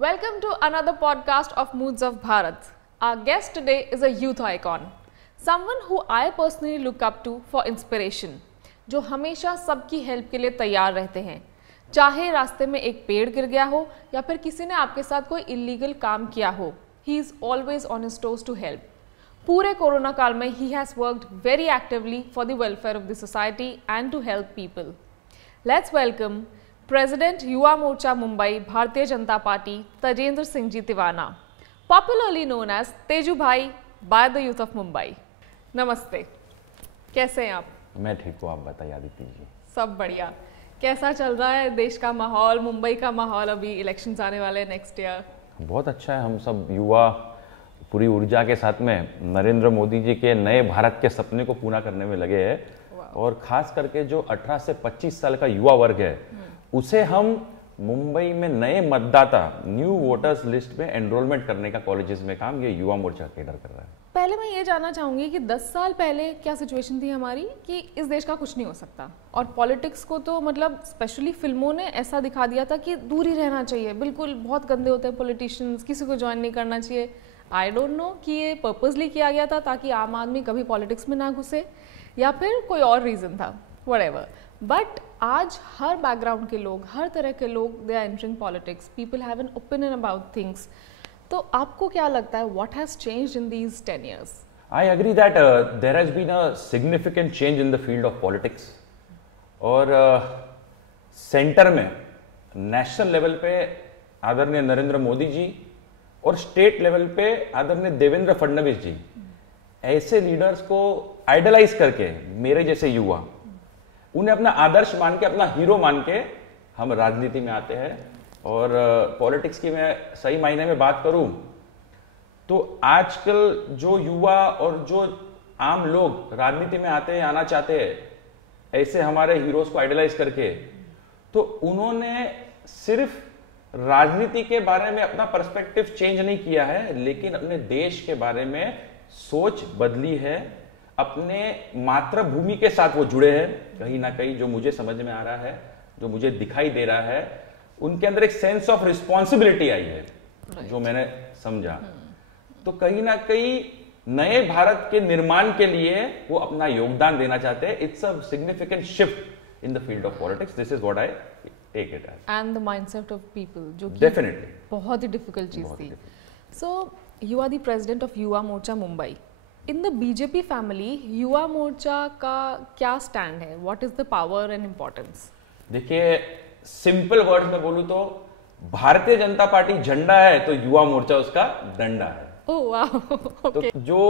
Welcome to another podcast of Moods of Bharat. Our guest today is a youth icon, someone who I personally look up to for inspiration, जो हमेशा सबकी help के लिए तैयार रहते हैं, चाहे रास्ते में एक पेड़ गिर गया हो या फिर किसी ने आपके साथ कोई इलीगल काम किया हो. He is always on his toes to help. पूरे कोरोना काल में he has worked very actively for the welfare of the society and to help people. Let's welcome President युवा Morcha Mumbai Bharatiya Janata Party Tajinder Singh ji Tiwana, popularly known as Teju bhai by the youth of Mumbai. नमस्ते, कैसे हैं आप? मैं ठीक हूँ, आप बताइए आदित्य जी. सब बढ़िया. कैसा चल रहा है देश का माहौल, मुंबई का माहौल? अभी इलेक्शंस आने वाले हैं नेक्स्ट ईयर. बहुत अच्छा है. हम सब युवा पूरी ऊर्जा के साथ में नरेंद्र मोदी जी के नए भारत के सपने को पूरा करने में लगे हैं और खास करके जो 18 से 25 साल का युवा वर्ग है उसे हम मुंबई में नए मतदाता न्यू वोटर्स लिस्ट में एनरोलमेंट करने का कॉलेजेस में काम ये युवा मोर्चा केडर कर रहा है. पहले मैं ये जानना चाहूंगी कि 10 साल पहले क्या सिचुएशन थी हमारी कि इस देश का कुछ नहीं हो सकता और पॉलिटिक्स को तो मतलब स्पेशली फिल्मों ने ऐसा दिखा दिया था कि दूर ही रहना चाहिए, बिल्कुल बहुत गंदे होते हैं पॉलिटिशियंस, किसी को ज्वाइन नहीं करना चाहिए. आई डोंट नो कि ये पर्पसली किया गया था ताकि आम आदमी कभी पॉलिटिक्स में ना घुसे या फिर कोई और रीज़न था, व्हाटएवर. बट आज हर बैकग्राउंड के लोग, हर तरह के लोग they are entering politics. People have an opinion about things. तो आपको क्या लगता है, what has changed in these 10 years? I agree that there has been a significant change in the field of politics. और सेंटर में national level पे आदरणीय नरेंद्र मोदी जी और स्टेट लेवल पे आदरणीय देवेंद्र फडणवीस जी, ऐसे लीडर्स को आइडलाइज करके मेरे जैसे युवा उन्हें अपना आदर्श मान के, अपना हीरो मान के हम राजनीति में आते हैं. और पॉलिटिक्स की मैं सही मायने में बात करूं तो आजकल जो युवा और जो आम लोग राजनीति में आते हैं, आना चाहते हैं, ऐसे हमारे हीरोज को आइडलाइज करके, तो उन्होंने सिर्फ राजनीति के बारे में अपना पर्सपेक्टिव चेंज नहीं किया है, लेकिन अपने देश के बारे में सोच बदली है. अपने मातृभूमि के साथ वो जुड़े हैं कहीं ना कहीं. जो मुझे समझ में आ रहा है, जो मुझे दिखाई दे रहा है, उनके अंदर एक सेंस ऑफ रिस्पॉन्सिबिलिटी आई है, जो मैंने समझा. तो कहीं ना कहीं नए भारत के निर्माण के लिए वो अपना योगदान देना चाहते हैं. It's a significant shift in the field of politics. This is what I take it as. And the mindset of people, जो कि डेफिनेटली बहुत ही डिफिकल्ट चीज थी. So you are the president of Yuva Morcha Mumbai. In the BJP family Yuva Morcha का क्या stand है? What is the power and importance? देखिए, सिंपल वर्ड्स में बोलूं तो भारतीय जनता पार्टी झंडा है तो युवा मोर्चा उसका डंडा है. ओह वाह. तो जो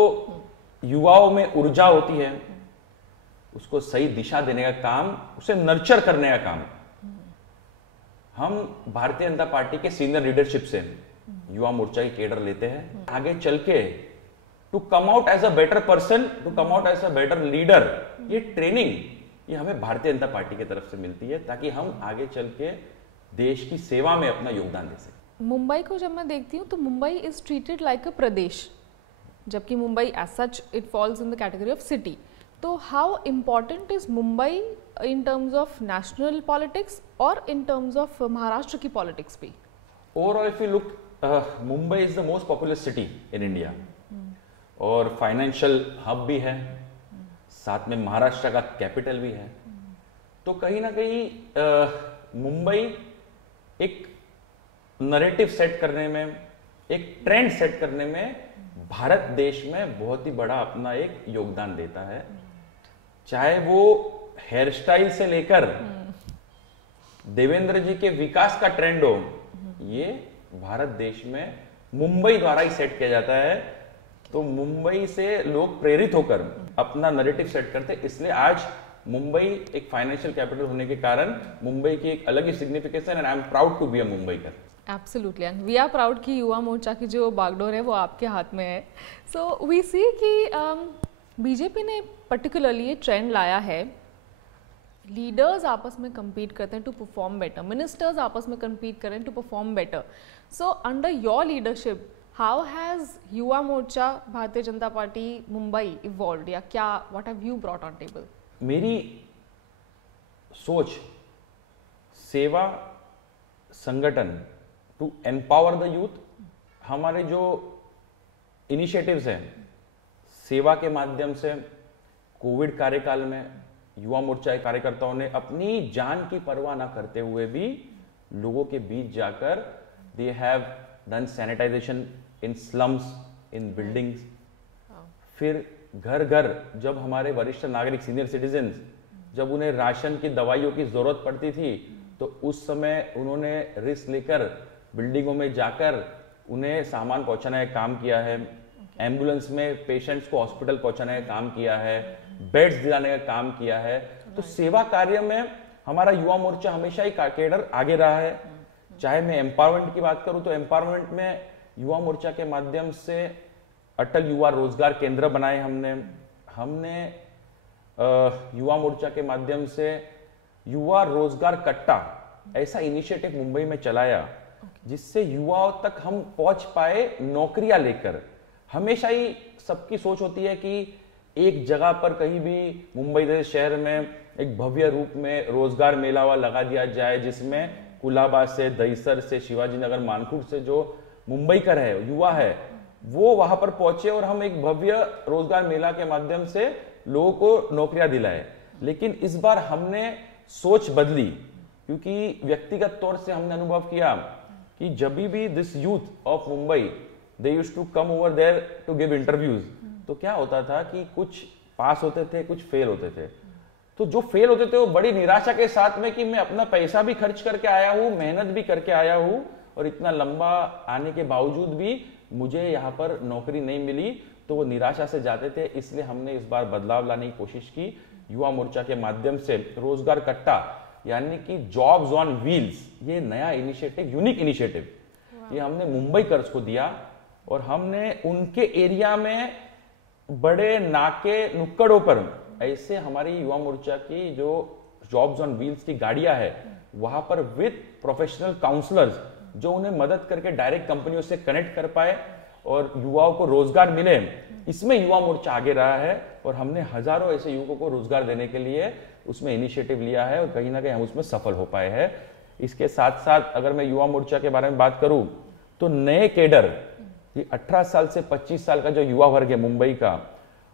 युवाओं में ऊर्जा होती है उसको सही दिशा देने का काम, उसे नर्चर करने का काम हम भारतीय जनता पार्टी के सीनियर लीडरशिप से युवा मोर्चा की केडर लेते हैं. आगे चल के to come out as a better person, to come out as a better leader, ये ट्रेनिंग ये हमें भारतीय जनता पार्टी की तरफ से मिलती है ताकि हम आगे चल के देश की सेवा में अपना योगदान दे सकें. मुंबई को जब मैं देखती हूँ तो Mumbai is treated like a pradesh, जबकि Mumbai as such it falls in the category of city. तो how important is Mumbai in terms of national politics और इन टर्म्स ऑफ महाराष्ट्र की पॉलिटिक्स भी? Overall if you look, Mumbai is the most popular city in India और financial hub भी है, साथ में महाराष्ट्र का कैपिटल भी है. तो कहीं ना कहीं मुंबई एक नरेटिव सेट करने में, एक ट्रेंड सेट करने में भारत देश में बहुत ही बड़ा अपना एक योगदान देता है. चाहे वो हेयर स्टाइल से लेकर देवेंद्र जी के विकास का ट्रेंड हो, ये भारत देश में मुंबई द्वारा ही सेट किया जाता है. तो मुंबई से लोग प्रेरित होकर अपना नैरेटिव सेट करते हैं. इसलिए आज मुंबई एक फाइनेंशियल कैपिटल होने के कारण मुंबई की एक अलग ही सिग्निफिकेंस है. And I am proud to be a Mumbaikar. Absolutely, and we are proud कि युवा मोर्चा की जो बागडोर है वो आपके हाथ में है. सो वी सी कि बीजेपी ने पर्टिकुलरली ये ट्रेंड लाया है, लीडर्स आपस में compete करते हैं टू परफॉर्म बेटर, मिनिस्टर्स आपस में compete करें to perform better. So under your leadership how has Yuva Morcha Bharatiya Janata Party Mumbai evolved, या क्या, what have you brought on table? मेरी सोच सेवा, संगठन, टू एम्पावर द यूथ। हमारे जो इनिशिएटिव्स हैं सेवा के माध्यम से, कोविड कार्यकाल में युवा मोर्चा कार्यकर्ताओं ने अपनी जान की परवाह ना करते हुए भी लोगों के बीच जाकर they have done sanitisation in slums, in buildings. फिर घर घर जब हमारे वरिष्ठ नागरिक सीनियर सिटीजन्स जब उन्हें राशन की दवाइयों की जरूरत पड़ती थी तो उस समय उन्होंने रिस्क लेकर बिल्डिंगों में जाकर उन्हें सामान पहुंचाने का काम किया है। एम्बुलेंस में पेशेंट्स को हॉस्पिटल पहुंचाने का काम किया है, बेड्स दिलाने का काम किया है। तो सेवा कार्य में हमारा युवा मोर्चा हमेशा ही कैडर आगे रहा है। चाहे मैं एम्पावरमेंट की बात करूं तो एम्पावरमेंट में युवा मोर्चा के माध्यम से अटल युवा रोजगार केंद्र बनाए हमने युवा मोर्चा के माध्यम से युवा रोजगार कट्टा ऐसा इनिशिएटिव मुंबई में चलाया जिससे युवाओं तक हम पहुंच पाए नौकरियां लेकर। हमेशा ही सबकी सोच होती है कि एक जगह पर कहीं भी मुंबई जैसे शहर में एक भव्य रूप में रोजगार मेला लगा दिया जाए जिसमें कुलाबा से, दहीसर से, शिवाजी नगर, मानखुर्द से जो मुंबई का है युवा है वो वहां पर पहुंचे और हम एक भव्य रोजगार मेला के माध्यम से लोगों को नौकरियां दिलाए। लेकिन इस बार हमने सोच बदली क्योंकि व्यक्तिगत तौर से हमने अनुभव किया कि जब भी this youth of Mumbai they used to come over there to give interviews, तो क्या होता था कि कुछ पास होते थे, कुछ फेल होते थे। तो जो फेल होते थे वो बड़ी निराशा के साथ में कि मैं अपना पैसा भी खर्च करके आया हूं, मेहनत भी करके आया हूं और इतना लंबा आने के बावजूद भी मुझे यहाँ पर नौकरी नहीं मिली, तो वो निराशा से जाते थे। इसलिए हमने इस बार बदलाव लाने की कोशिश की युवा मोर्चा के माध्यम से रोजगार कट्टा यानी कि जॉब्स ऑन व्हील्स, ये नया इनिशिएटिव, यूनिक इनिशिएटिव ये हमने मुंबई कर्स को दिया और हमने उनके एरिया में बड़े नाके नुक्कड़ों पर ऐसे हमारी युवा मोर्चा की जो जॉब्स ऑन व्हील्स की गाड़ियां है वहां पर विद प्रोफेशनल काउंसलर्स जो उन्हें मदद करके डायरेक्ट कंपनियों से कनेक्ट कर पाए और युवाओं को रोजगार मिले। इसमें युवा मोर्चा आगे रहा है और हमने हजारों ऐसे युवकों को रोजगार देने के लिए उसमें इनिशिएटिव लिया है और कहीं ना कहीं हम उसमें सफल हो पाए हैं। इसके साथ साथ अगर मैं युवा मोर्चा के बारे में बात करूं तो नए केडर, ये 18 साल से 25 साल का जो युवा वर्ग है मुंबई का,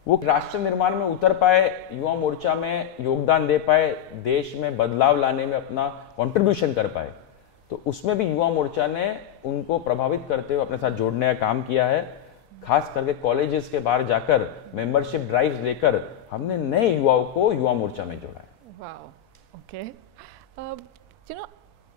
वो राष्ट्र निर्माण में उतर पाए, युवा मोर्चा में योगदान दे पाए, देश में बदलाव लाने में अपना कंट्रीब्यूशन कर पाए। तो उसमें भी युवा मोर्चा ने उनको प्रभावित करते हुए अपने साथ जोड़ने का काम किया है। खास करके कॉलेजेस के बाहर जाकर मेंबरशिप ड्राइव्स लेकर हमने नए युवाओं को युवा मोर्चा में जोड़ा है। Wow, okay. You know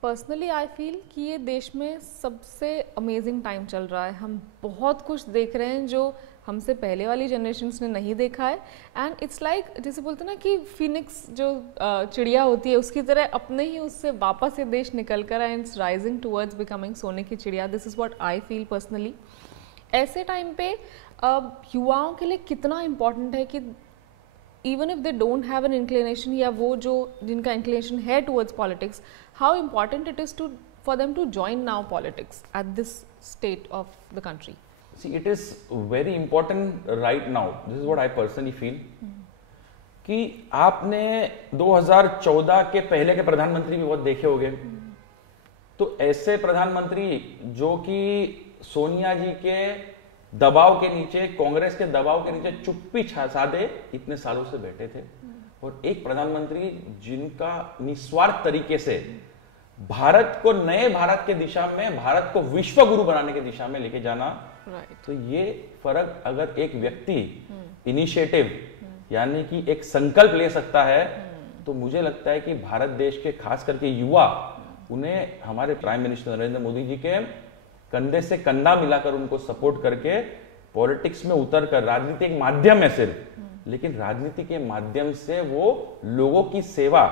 personally I feel कि ये देश में सबसे अमेजिंग टाइम चल रहा है। हम बहुत कुछ देख रहे हैं जो हमसे पहले वाली जनरेशन्स ने नहीं देखा है। एंड इट्स लाइक जैसे बोलते हैं ना कि फिनिक्स जो चिड़िया होती है उसकी तरह अपने ही उससे वापस ये देश निकल कर आए, इट्स राइजिंग टूवर्ड्स बिकमिंग सोने की चिड़िया। This is what I feel personally. ऐसे टाइम पे युवाओं के लिए कितना इम्पॉर्टेंट है कि even if they don't have an inclination या वो जो जिनका इंक्लिनेशन है towards politics, how important it is to for them to join now politics at this state of the country. See, it is very important right now. This is what I personally feel. कि आपने 2014 के पहले के प्रधानमंत्री भी बहुत देखे होंगे। तो ऐसे प्रधानमंत्री जो कि सोनिया जी के दबाव के नीचे, कांग्रेस के दबाव के नीचे चुप्पी साधे इतने सालों से बैठे थे, और एक प्रधानमंत्री जिनका निस्वार्थ तरीके से भारत को नए भारत के दिशा में, भारत को विश्व गुरु बनाने की दिशा में लेके जाना। तो ये फर्क अगर एक व्यक्ति इनिशिएटिव यानी कि एक संकल्प ले सकता है तो मुझे लगता है कि भारत देश के खास करके युवा, उन्हें हमारे प्राइम मिनिस्टर नरेंद्र मोदी जी के कंधे से कंधा मिलाकर उनको सपोर्ट करके पॉलिटिक्स में उतर कर, राजनीति एक माध्यम है सिर्फ, लेकिन राजनीति के माध्यम से वो लोगों की सेवा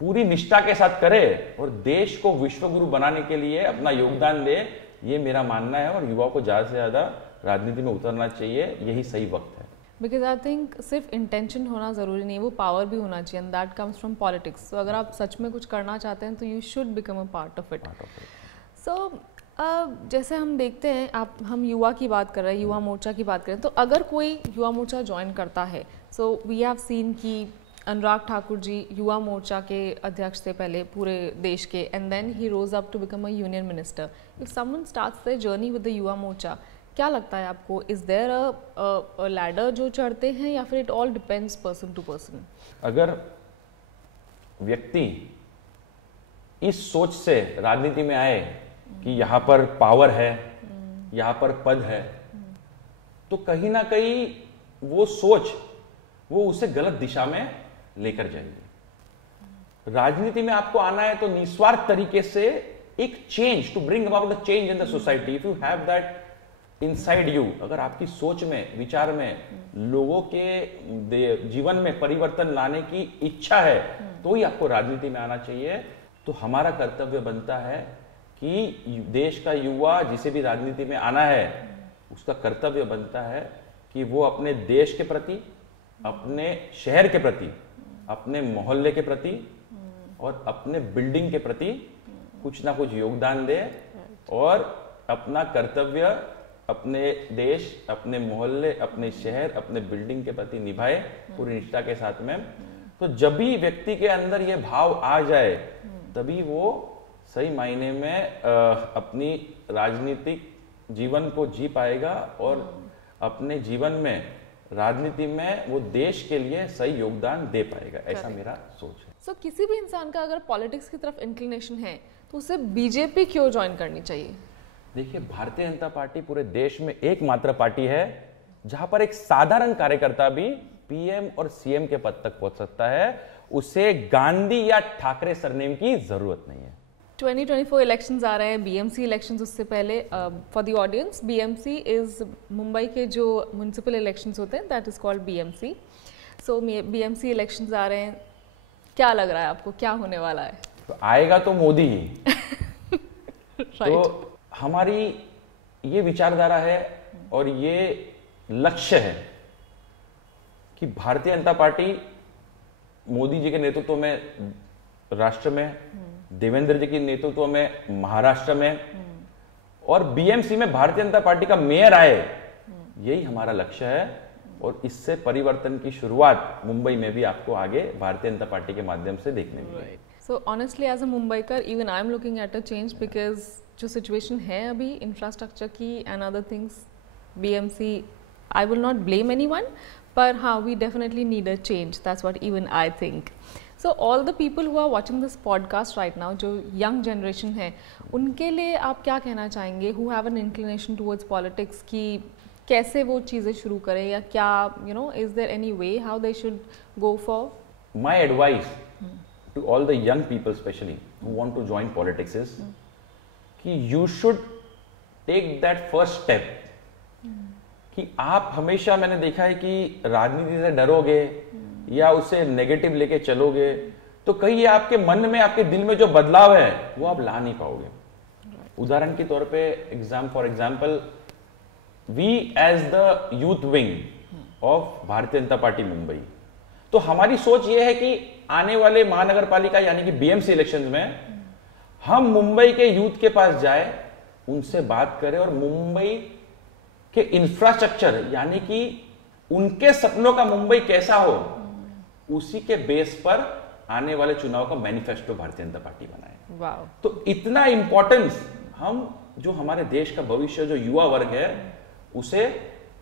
पूरी निष्ठा के साथ करे और देश को विश्व गुरु बनाने के लिए अपना योगदान दे, ये मेरा मानना है। और युवाओं को ज्यादा से ज्यादा राजनीति में उतरना चाहिए, यही सही वक्त है। बिकॉज आई थिंक सिर्फ इंटेंशन होना जरूरी नहीं, वो पावर भी होना चाहिए, and that comes from politics. तो अगर आप सच में कुछ करना चाहते हैं तो you should become a part of it. So जैसे हम देखते हैं, हम युवा की बात कर रहे हैं, युवा मोर्चा की बात करें, तो अगर कोई युवा मोर्चा ज्वाइन करता है, सो वी हैव सीन कि अनुराग ठाकुर जी युवा मोर्चा के अध्यक्ष थे पहले पूरे देश के, and then he rose up to become a union minister. If someone starts their journey with the Yuva Morcha, क्या लगता है आपको, इज देयर अ लैडर जो चढ़ते हैं या फिर it all depends person to person? अगर व्यक्ति इस सोच से राजनीति में आए कि यहाँ पर पावर है, यहाँ पर पद है, तो कहीं ना कहीं वो सोच वो उसे गलत दिशा में लेकर जाएगी. राजनीति में आपको आना है तो निस्वार्थ तरीके से एक change, to bring about the change in the society. If you have that inside you, अगर आपकी सोच में, विचार में लोगों के जीवन में परिवर्तन लाने की इच्छा है, तो ही आपको राजनीति में आना चाहिए. तो हमारा कर्तव्य बनता है कि देश का युवा जिसे भी राजनीति में आना है, उसका कर्तव्य बनता है कि वो अपने देश के प्रति, अपने शहर के प्रति, अपने मोहल्ले के प्रति और अपने बिल्डिंग के प्रति कुछ ना कुछ योगदान दे और अपना कर्तव्य अपने देश, अपने मोहल्ले, अपने शहर, अपने बिल्डिंग के प्रति निभाए पूरी निष्ठा के साथ में. तो जब भी व्यक्ति के अंदर ये भाव आ जाए, तभी वो सही मायने में अपनी राजनीतिक जीवन को जी पाएगा और अपने जीवन में, राजनीति में वो देश के लिए सही योगदान दे पाएगा. ऐसा मेरा सोच है. सो किसी भी इंसान का अगर पॉलिटिक्स की तरफ इंक्लिनेशन है तो उसे बीजेपी क्यों ज्वाइन करनी चाहिए? देखिए, भारतीय जनता पार्टी पूरे देश में एकमात्र पार्टी है जहां पर एक साधारण कार्यकर्ता भी पीएम और सीएम के पद तक पहुंच सकता है. उसे गांधी या ठाकरे सरनेम की जरूरत नहीं है. 2024 इलेक्शंस आ रहे हैं, बीएमसी इलेक्शंस उससे पहले. For the audience, BMC is Mumbai के जो म्युनिसिपल इलेक्शंस होते हैं, that is called BMC. So BMC elections आ रहे हैं, क्या लग रहा है आपको, क्या होने वाला है? तो आएगा तो मोदी ही. right. तो हमारी ये विचारधारा है और ये लक्ष्य है कि भारतीय जनता पार्टी मोदी जी के नेतृत्व में राष्ट्र में, देवेंद्र जी के नेतृत्व में महाराष्ट्र में, और बीएमसी में भारतीय जनता पार्टी का मेयर आए, यही हमारा लक्ष्य है. और इससे परिवर्तन की शुरुआत मुंबई में भी आपको आगे भारतीय जनता पार्टी के माध्यम से देखने मिलेगी. So honestly as a Mumbaikar, even I am looking at a change, because जो सिचुएशन है अभी इंफ्रास्ट्रक्चर की and other things, BMC, I will not blame anyone, पर हाँ, we definitely need a change. That's what even I think. So all the people who are watching this podcast right now, जो young generation है, उनके लिए आप क्या कहना चाहेंगे, who have an inclination towards politics, की कैसे वो चीज़ें शुरू करें, या क्या, you know, is there any way how they should go for? My advice to all the young people specially who want to join politics is कि you should take that first step. कि आप हमेशा, मैंने देखा है कि राजनीति से डरोगे या उसे नेगेटिव लेके चलोगे तो कहीं ये आपके मन में, आपके दिल में जो बदलाव है वो आप ला नहीं पाओगे. उदाहरण के तौर पे, for example, we as the youth wing of Bharatiya Janata Party Mumbai, तो हमारी सोच ये है कि आने वाले महानगर पालिका यानी कि बीएमसी इलेक्शंस में हम मुंबई के यूथ के पास जाए, उनसे बात करें और मुंबई के इंफ्रास्ट्रक्चर यानी कि उनके सपनों का मुंबई कैसा हो, उसी के बेस पर आने वाले चुनाव का मैनिफेस्टो भारतीय जनता पार्टी बनाए. वाओ. तो इतना इंपॉर्टेंस हम, जो हमारे देश का भविष्य, जो युवा वर्ग है, उसे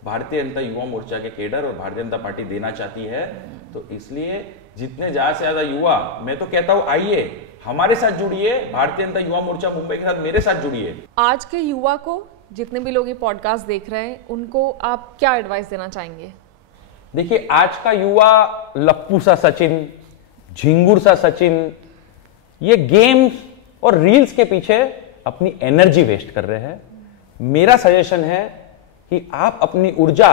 भारतीय जनता युवा मोर्चा के केडर और भारतीय जनता पार्टी देना चाहती है. तो इसलिए जितने ज्यादा से ज्यादा युवा, मैं तो कहता हूं, आइए हमारे साथ जुड़िए, भारतीय जनता युवा मोर्चा मुंबई के साथ मेरे साथ जुड़िए. आज के युवा को, जितने भी लोग ये पॉडकास्ट देख रहे हैं, उनको आप क्या एडवाइस देना चाहेंगे? देखिए, आज का युवा लप्पू सा सचिन, झिंगुर सा सचिन, ये गेम्स और रील्स के पीछे अपनी एनर्जी वेस्ट कर रहे हैं. मेरा सजेशन है कि आप अपनी ऊर्जा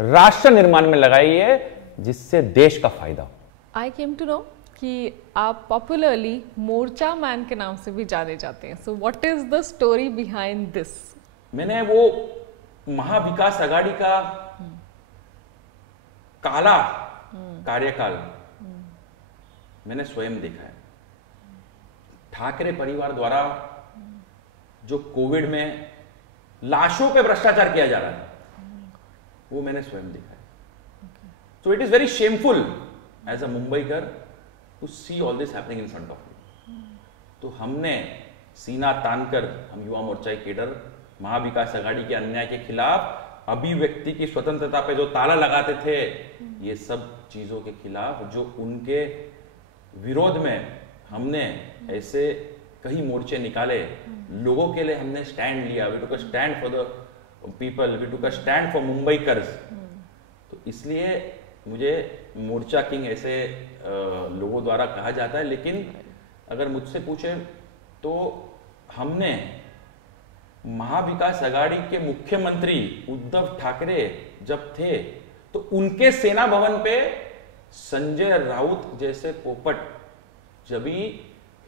राष्ट्र निर्माण में लगाइए, जिससे देश का फायदा. आई केम टू नो कि आप पॉपुलरली मोर्चा मैन के नाम से भी जाने जाते हैं. So what is the story behind this? मैंने वो महाविकास आघाड़ी का काला कार्यकाल मैंने स्वयं देखा है. ठाकरे परिवार द्वारा जो कोविड में लाशों पे भ्रष्टाचार किया जा रहा था, वो मैंने स्वयं देखा है. So it is very shameful as a Mumbaikar to see all this happening in front of you. तो हमने सीना तानकर, हम युवा मोर्चा के केडर महाविकास आघाड़ी के अन्याय के खिलाफ, अभिव्यक्ति की स्वतंत्रता पे जो ताला लगाते थे, ये सब चीजों के खिलाफ, जो उनके विरोध में हमने ऐसे कई मोर्चे निकाले, लोगों के लिए हमने स्टैंड लिया। We took a stand for the people, we took a stand for Mumbaikars. तो इसलिए मुझे मोर्चा किंग ऐसे लोगों द्वारा कहा जाता है। लेकिन अगर मुझसे पूछे तो हमने महाविकास आघाड़ी के मुख्यमंत्री उद्धव ठाकरे जब थे तो उनके सेना भवन पे संजय राउत जैसे पोपट जब भी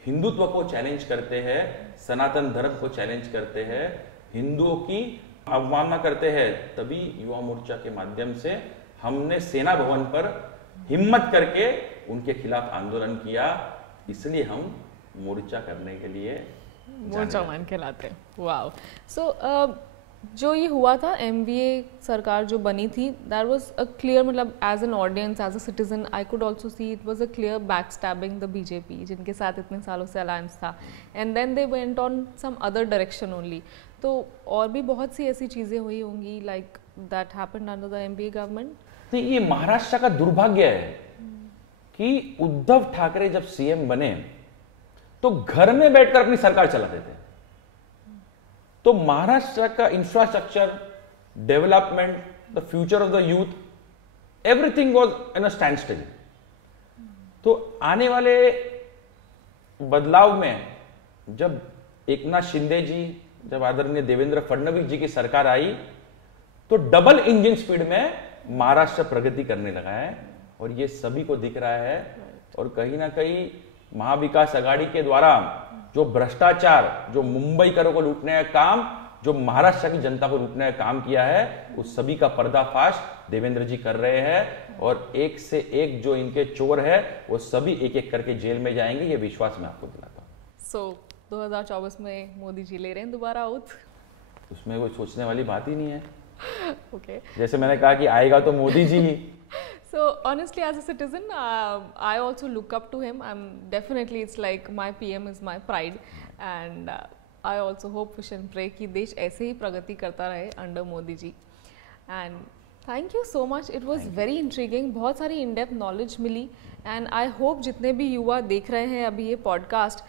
हिंदुत्व को चैलेंज करते हैं, सनातन धर्म को चैलेंज करते हैं, हिंदुओं की अवमानना करते हैं, तभी युवा मोर्चा के माध्यम से हमने सेना भवन पर हिम्मत करके उनके खिलाफ आंदोलन किया। इसलिए हम मोर्चा करने के लिए मोर्चा मान के लाते हैं। वाओ। सो जो ये हुआ था, MVA सरकार जो बनी थी, दैट वाज अ क्लियर, मतलब as an audience, as a citizen, I could also see it was a clear back stabbing the BJP, जिनके साथ इतने सालों से अलायंस था, and then they went on some other direction only. तो और भी बहुत सी ऐसी चीज़ें हुई होंगी like that happened under the MVA government. तो ये महाराष्ट्र का दुर्भाग्य है कि उद्धव ठाकरे जब CM बने तो घर में बैठकर अपनी सरकार चलाते थे। तो महाराष्ट्र का infrastructure development, the future of the youth, everything was in a stand still. तो आने वाले बदलाव में जब एकनाथ शिंदे जी, जब आदरणीय देवेंद्र फडणवीस जी की सरकार आई, तो डबल इंजन स्पीड में महाराष्ट्र प्रगति करने लगा है और ये सभी को दिख रहा है। और कहीं ना कहीं महाविकास आघाड़ी के द्वारा जो भ्रष्टाचार, जो मुंबईकरों को लूटने का काम, जो महाराष्ट्र की जनता को लूटने का काम किया है, उस सभी का पर्दाफाश देवेंद्र जी कर रहे हैं। और एक से एक जो इनके चोर है वो सभी एक एक करके जेल में जाएंगे, ये विश्वास मैं आपको दिलाता हूँ। सो 2024 में मोदी जी ले रहे हैं दोबारा ओथ? उसमें कोई सोचने वाली बात ही नहीं है। Okay. जैसे मैंने कहा कि आएगा तो मोदी जी ही। So honestly, as a citizen, I also look up to him. Definitely, it's like my PM is my pride, and I also hope, wish and pray कि देश ऐसे ही प्रगति करता रहे under Modi ji. And thank you so much. It was very intriguing. बहुत सारी in-depth knowledge milli, and I hope जितने भी युवा देख रहे हैं अभी ये podcast,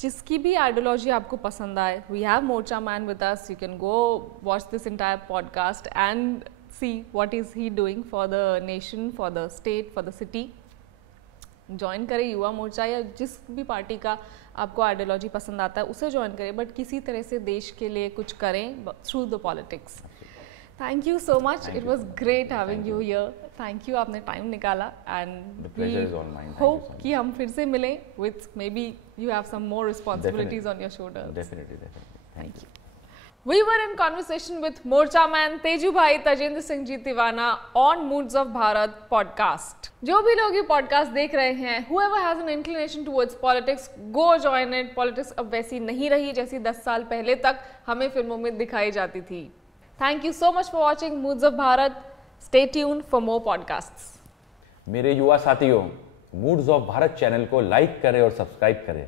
जिसकी भी आइडियोलॉजी आपको पसंद आए, we have Morcha man with us, you can go watch this entire podcast and see what is he doing for the nation, for the state, for the city. Join करें युवा मोर्चा या जिस भी पार्टी का आपको आइडियोलॉजी पसंद आता है उसे ज्वाइन करें, बट किसी तरह से देश के लिए कुछ करें through the politics. Thank you so much, it was great having you here. Thank you, आपने टाइम निकाला, एंड वी होप कि हम फिर से मिलें with may be you have some more responsibilities on your shoulders. Definitely. Thank you. We were in conversation with Morcha Man Teju Bhai Tajendra Singh Ji Tiwana on Moods of Bharat podcast. जो भी लोग ये podcast देख रहे हैं, whoever has an inclination towards politics, go join it. Politics अब वैसी नहीं रही जैसी 10 साल पहले तक हमें फिल्मों में दिखाई जाती थी। Thank you so much for watching Moods of Bharat. Stay tuned for more podcasts. मेरे युवा साथियों, मूड्स ऑफ भारत चैनल को लाइक करें और सब्सक्राइब करें।